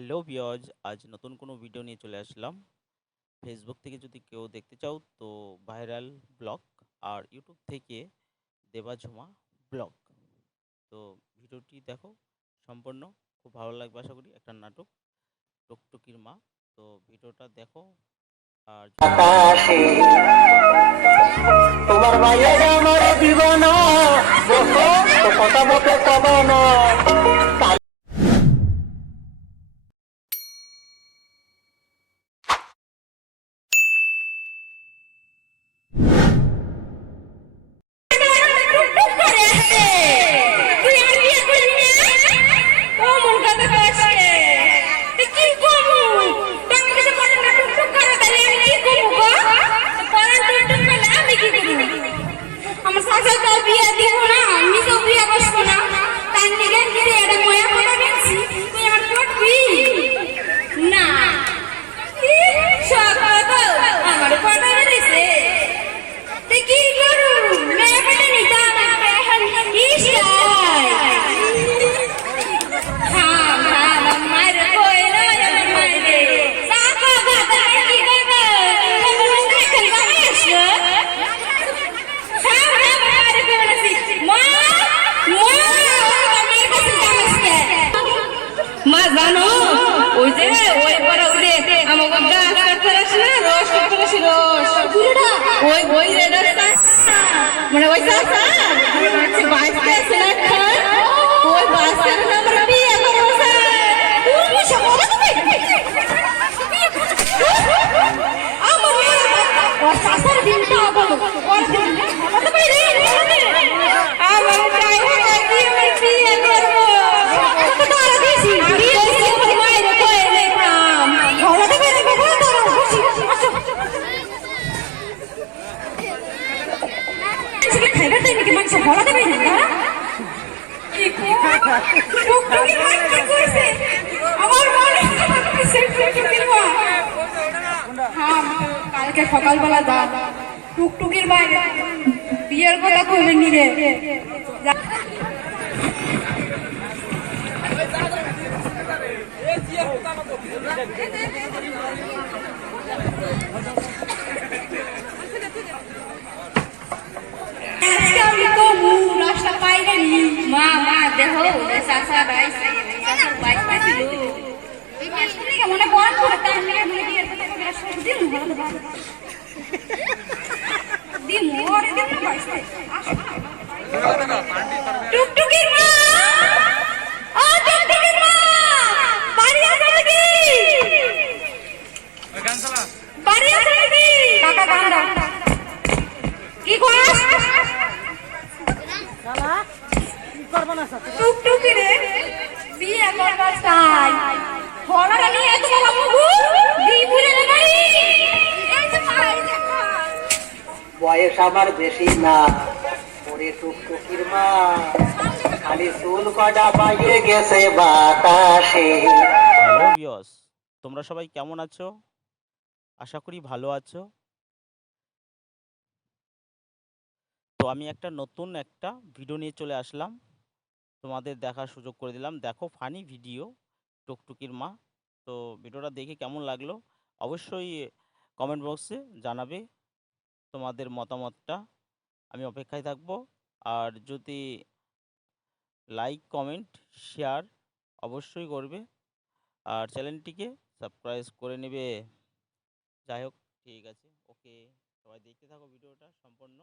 Hello viewers, আজ নতুন কোনো ভিডিও নিয়ে চলে আসলাম। ফেসবুক থেকে যদি কেউ দেখতে চাও তো ভাইরাল ব্লগ, আর ইউটিউব থেকে দেবাঝুমা ব্লগ। তো ভিডিওটি দেখো সম্পূর্ণ, খুব ভালো লাগবে আশা করি। একটা নাটক টুকটুকির মা। তো ভিডিওটা দেখো। আর আকাশে তোমার মায়ের আমার জীবন কথা বলতে কমন আমার সাথে তো বিয়ে দিব না, আমি তো বিয়ে বসবো না। তার নিগে গিয়ে এটা ময়া কথা বলছি, তুই আমার করবি না? কি সকাল আমার কথা বলেছে, তুই কি করু? মেয়ে পেটে নিতে আমাকে ইস্টাই। হ্যাঁ হ্যাঁ, মায়ের কই না, আমার মায়ের সাকা গাদা কি করবে? তোমার দেখে গায়ে আসলো। মা জানো, ওই যে ওই পরে ওই যে আমাকে গাছ কাটতে আসে না, রস কাটতে আসে, রস ওই ওই যে মানে ওই বাঁচতে আসে না, ওই বাঁচতে আমরা বিয়ে করবো ওর শাশুর দিনটা বলো, ওর দিন আমার চাই হয় কি আমি বিয়ে করবো। কালকে সকালবেলা যা টুকটুকির বাইরে বিয়ের কথা কইবে নিরে। মা মা দেখো সাসা বাইস সাসা বাইস পাইছিল মনে বল করে তার মেয়ে মনে বিয়ের কথা কইরা শুরু দিন দিন ওরে দিন না বাইস টুকটুকির মা, ও টুকটুকির মা বাড়ি আসো নাকি? ওই গান চালা, বাড়ি আসো নাকি? কাকা গান দাও। কি কইস শালা? কি করব না সাথে টুকটুকি রে বিয়ে করবার চাই, ঘোড়াটা নিয়ে এত বড় মুগু দিপুরে রে বাড়ি। এই যে ভাই দেখা বয়স আমার বেশি না, ওরে টুকটুকির মা খালি চুল কটা পাইয়ে গেছে বাতাসে। হ্যালো ভিউয়ার্স, তোমরা সবাই কেমন আছো? আশা করি ভালো আছো। তো আমি নতুন একটা ভিডিও নিয়ে চলে আসলাম, তোমাদের দেখার সুযোগ করে দিলাম। দেখো ফানি ভিডিও টুকটুকির মা। তো ভিডিওটা দেখে কেমন লাগলো অবশ্যই কমেন্ট বক্সে জানাবে তোমাদের মতামতটা। আমি অপেক্ষায় থাকবো। আর যদি লাইক কমেন্ট শেয়ার অবশ্যই করবে, আর চ্যানেলটিকে সাবস্ক্রাইব করে নেবে। যাই হোক, ঠিক আছে, ওকে, সবাই দেখতে থাকো ভিডিওটা সম্পূর্ণ।